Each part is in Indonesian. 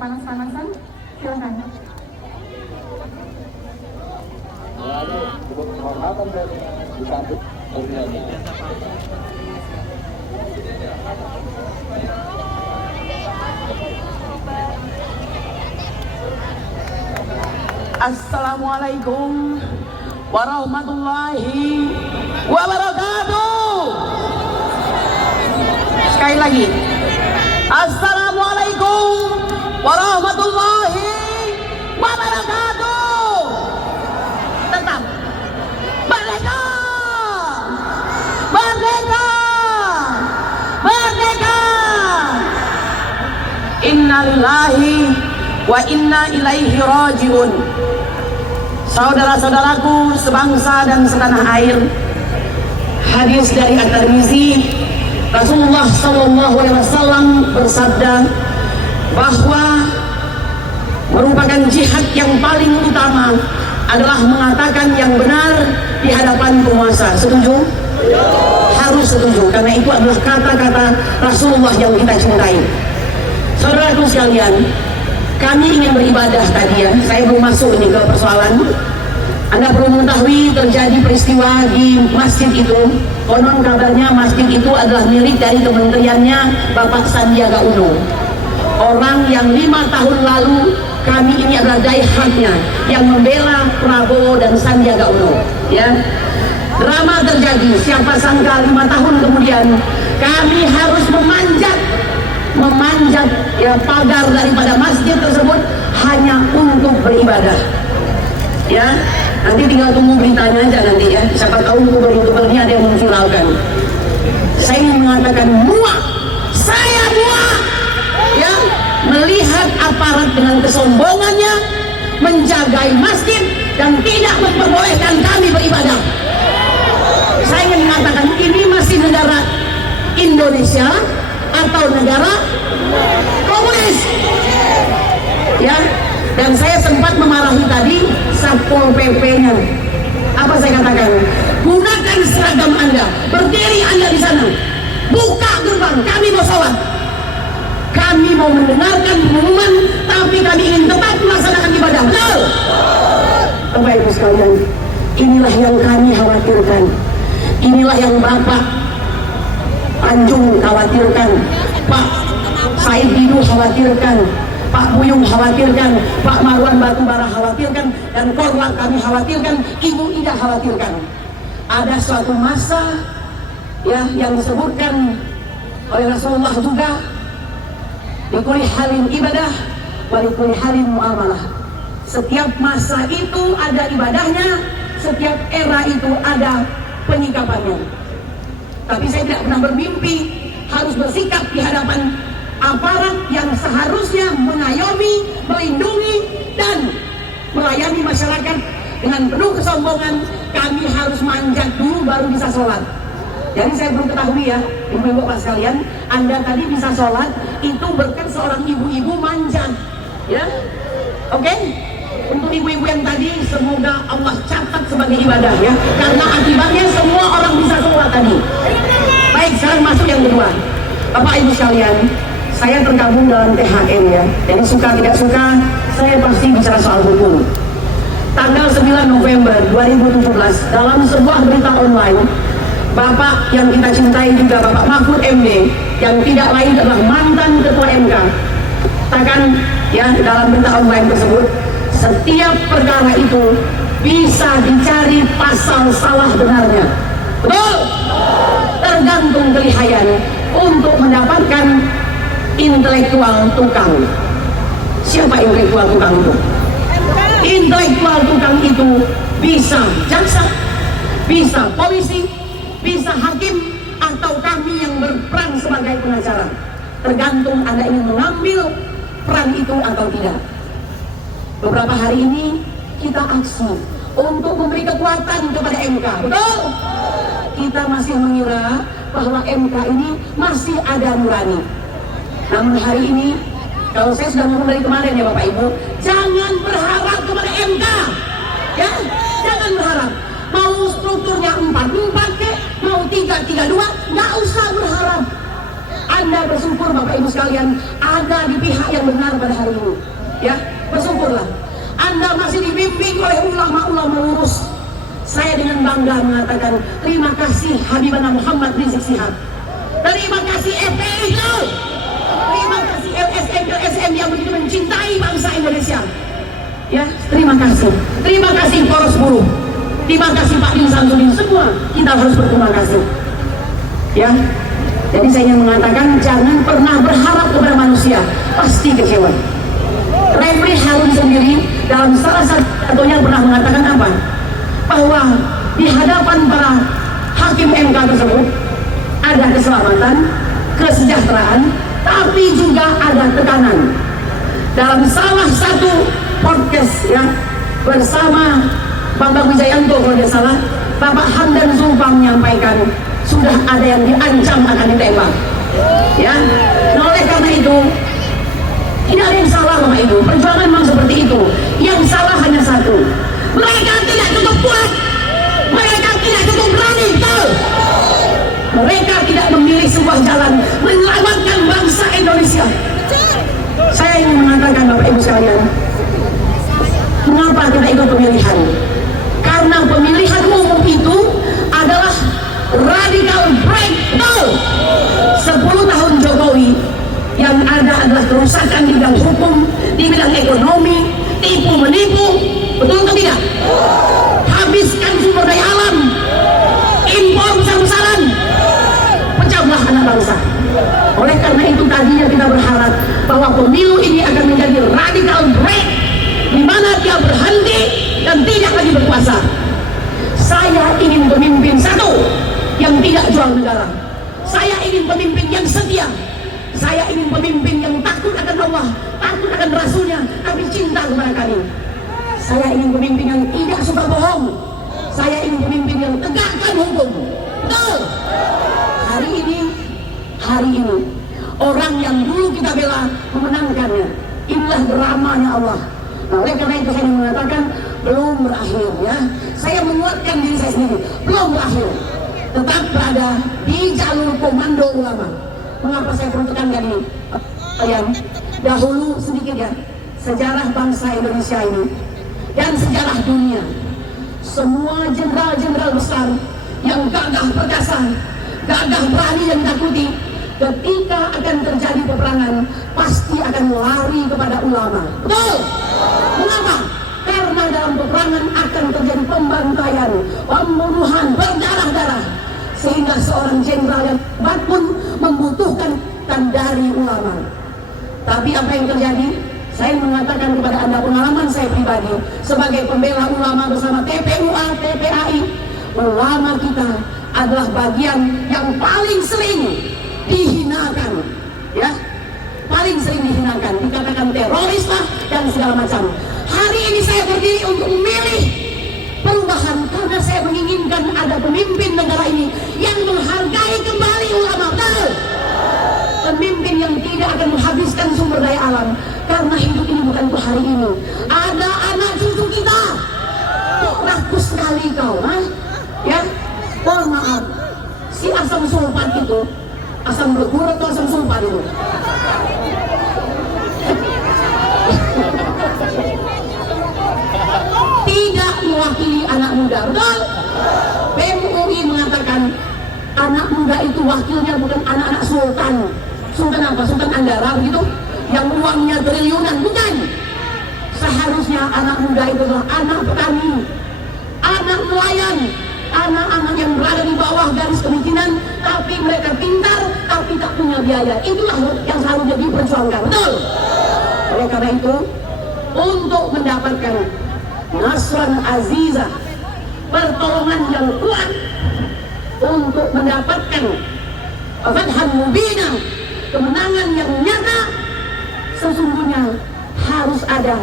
panas-panasan, silakan. Assalamualaikum warahmatullahi wabarakatuh. Sekali lagi, Assalamualaikum warahmatullahi wabarakatuh. Tetap merdeka, merdeka, merdeka. Innalillahi wa inna ilaihi rajiun. Saudara-saudaraku sebangsa dan setanah air, hadis dari At-Tirmizi, Rasulullah SAW bersabda bahwa merupakan jihad yang paling utama adalah mengatakan yang benar di hadapan penguasa. Setuju? Harus setuju, karena itu adalah kata-kata Rasulullah yang kita cintai. Saudaraku sekalian, kami ingin beribadah tadi ya. Saya belum masuk ini ke persoalan. Anda perlu mengetahui terjadi peristiwa di masjid itu. Konon kabarnya masjid itu adalah milik dari kementeriannya Bapak Sandiaga Uno. Orang yang 5 tahun lalu kami ini adalah diehardnya yang membela Prabowo dan Sandiaga Uno. Ya, drama terjadi. Siapa sangka 5 tahun kemudian kami harus memanjat ya pagar daripada masjid tersebut hanya untuk beribadah. Ya, nanti tinggal tunggu beritanya aja nanti ya. Siapa tahu youtuber-youtubernya ada yang memviralkan. Saya ingin mengatakan saya muak ya melihat aparat dengan kesombongannya menjagai masjid dan tidak memperbolehkan kami beribadah. Saya ingin mengatakan ini masih negara Indonesia atau negara komunis ya. Dan saya sempat memarahi tadi Satpol PP-nya. Apa saya katakan? Gunakan seragam Anda, berdiri Anda di sana, buka gerbang, kami mau sholat, kami mau mendengarkan pengumuman, tapi kami ingin tetap melaksanakan ibadah. Betul? Bapak Ibu sekalian, inilah yang kami khawatirkan, inilah yang Bapak Anjung khawatirkan, Pak Said Didu khawatirkan, Pak Buyung khawatirkan, Pak Marwan Batubara khawatirkan, dan Korlap kami khawatirkan, Ibu Ida khawatirkan. Ada suatu masa ya yang disebutkan oleh Rasulullah juga, likulli halin ibadah wa likulli halin muamalah. Setiap masa itu ada ibadahnya, setiap era itu ada penyikapannya. Tapi saya tidak pernah bermimpi harus bersikap di hadapan aparat yang seharusnya mengayomi, melindungi, dan melayani masyarakat dengan penuh kesombongan. Kami harus manjat dulu baru bisa sholat. Jadi saya belum ketahui ya, ibu-ibu Bapak sekalian, Anda tadi bisa sholat itu berkat seorang ibu-ibu manjat ya. Oke? Untuk ibu-ibu yang tadi, semoga Allah catat sebagai ibadah ya, karena akibatnya semua orang bisa sholat tadi. Baik, sekarang masuk yang kedua. Bapak Ibu sekalian, saya tergabung dalam THM ya. Jadi suka tidak suka, saya pasti bicara soal hukum. Tanggal 9 November 2017, dalam sebuah berita online, Bapak yang kita cintai juga, Bapak Mahfud MD, yang tidak lain adalah mantan Ketua MK, katakan ya dalam berita online tersebut, setiap perkara itu bisa dicari pasal salah benarnya. Betul? Tergantung kelihayan untuk mendapatkan intelektual tukang. Siapa intelektual tukang itu? Intelektual tukang itu bisa jaksa, bisa polisi, bisa hakim, atau kami yang berperan sebagai pengacara. Tergantung Anda ingin mengambil peran itu atau tidak. Beberapa hari ini kita aksi untuk memberi kekuatan kepada MK. Betul? Kita masih mengira bahwa MK ini masih ada nurani. Namun hari ini, kalau saya sudah ngomong dari kemarin ya Bapak Ibu, jangan berharap kepada MK ya, jangan berharap. Mau strukturnya 4-4 ke, mau 3-3-2, nggak usah berharap. Anda bersyukur Bapak Ibu sekalian ada di pihak yang benar pada hari ini. Ya, bersyukurlah. Anda masih dibimbing oleh ulama-ulama lurus. Saya dengan bangga mengatakan terima kasih Habibana Muhammad Rizik Syihab. Terima kasih FPI. Terima kasih LSM yang begitu mencintai bangsa Indonesia. Ya, terima kasih. Terima kasih Poros Buruh. Terima kasih Pak Din Samsudin. Semua kita harus berterima kasih. Ya. Jadi saya ingin mengatakan jangan pernah berharap kepada manusia, pasti kecewa. Refri Harun sendiri dalam salah satunya pernah mengatakan apa? Bahwa di hadapan para hakim MK tersebut ada keselamatan, kesejahteraan, tapi juga ada tekanan. Dalam salah satu podcast ya bersama Bambang Wijayanto kalau tidak salah, Bapak Hamdan Zulfa menyampaikan sudah ada yang diancam akan ditembak. Ya, nah, oleh karena itu tidak ada yang salah Bapak Ibu. Perjuangan memang seperti itu. Yang salah hanya satu. Mereka tidak cukup kuat. Mereka tidak cukup berani. Betul. Mereka tidak memilih sebuah jalan menyelamatkan bangsa Indonesia. Saya ingin mengatakan Bapak Ibu sekalian, mengapa kita ikut pemilihan? Karena pemilihan umum itu adalah radical break. Betul. 10 tahun Jokowi yang ada adalah kerusakan di bidang hukum, di bidang ekonomi, tipu menipu, betul atau tidak? Habiskan sumber daya alam, impor besar-besaran, pecah belah anak bangsa. Oleh karena itu tadinya kita berharap bahwa pemilu ini akan menjadi radical break, di mana dia berhenti dan tidak lagi berkuasa. Saya ingin pemimpin satu yang tidak jual negara. Saya ingin pemimpin yang setia. Saya ingin pemimpin yang takut akan Allah, takut akan Rasulnya, tapi cinta kepada kami. Saya ingin pemimpin yang tidak suka bohong. Saya ingin pemimpin yang tegakkan hukum. Betul. Hari ini, orang yang dulu kita bela memenangkannya. Inilah dramanya Allah. Nah, oleh karena itu saya mengatakan belum berakhir ya. Saya menguatkan diri saya sendiri, belum berakhir. Tetap berada di jalur komando ulama. Mengapa saya peruntukkan ini? Dahulu sedikit ya, sejarah bangsa Indonesia ini dan sejarah dunia. Semua jenderal-jenderal besar yang gagah perkasa, gagah berani dan takuti, ketika akan terjadi peperangan pasti akan lari kepada ulama. Betul. Mengapa? Karena dalam peperangan akan terjadi pembantaian, pembunuhan berdarah-darah, sehingga seorang jenderal yang hebat pun membutuhkan dari ulama. Tapi apa yang terjadi? Saya mengatakan kepada Anda pengalaman saya pribadi sebagai pembela ulama bersama TPUA, TPAI, ulama kita adalah bagian yang paling sering dihinakan, ya, paling sering dihinakan, dikatakan teroris lah dan segala macam. Hari ini saya berdiri untuk memilih perubahan karena saya menginginkan ada pemimpin negara ini yang menghargai kembali ulama. Betul. Pemimpin yang tidak akan menghabiskan sumber daya alam, karena hidup ini bukan untuk hari ini. Ada anak cucu kita. Rakus sekali kau, ya. Mohon maaf, si asam sulfat itu, asam bergurau atau asam sulfat itu, tidak mewakili anak muda. Betul? PMUI mengatakan anak muda itu wakilnya bukan anak-anak sultan. Sultan apa? Sultan Andara begitu? Yang uangnya triliunan, bukan. Seharusnya anak muda itu adalah anak petani, anak nelayan, anak-anak yang berada di bawah garis kemiskinan, tapi mereka pintar, tapi tak punya biaya. Itulah yang selalu jadi perjuangan. Betul? Oleh karena itu, untuk mendapatkan Nasran Azizah, pertolongan yang kuat, untuk mendapatkan Fathan Mubina, kemenangan yang nyata, sesungguhnya harus ada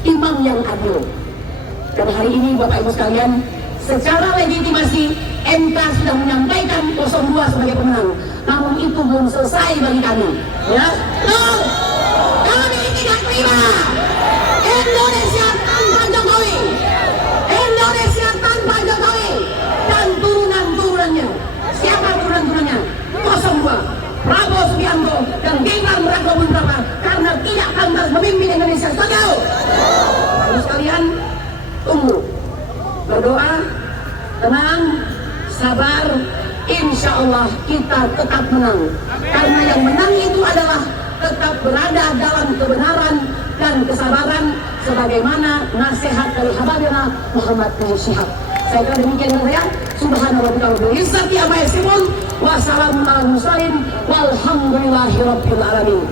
imam yang adil. Dan hari ini Bapak Ibu sekalian, secara legitimasi MK sudah menyampaikan 02 sebagai pemenang. Namun itu belum selesai bagi kami. Ya, no, kami tidak terima Indonesia tanpa Jokowi, Indonesia tanpa Jokowi dan turunan-turunannya. Siapa dan Gibran Raka Buming Raka karena tidak pantas memimpin Indonesia. Setuju? Lalu sekalian, tunggu, berdoa, tenang, sabar, insya Allah kita tetap menang. Karena yang menang itu adalah tetap berada dalam kebenaran dan kesabaran sebagaimana nasihat dari Habibina Muhammad bin Syihab. Saya kira demikian dari saya. Subhanallah wa bihamdihi amma yasifun wa salamun alal mursalin walhamdulillahi rabbil alamin.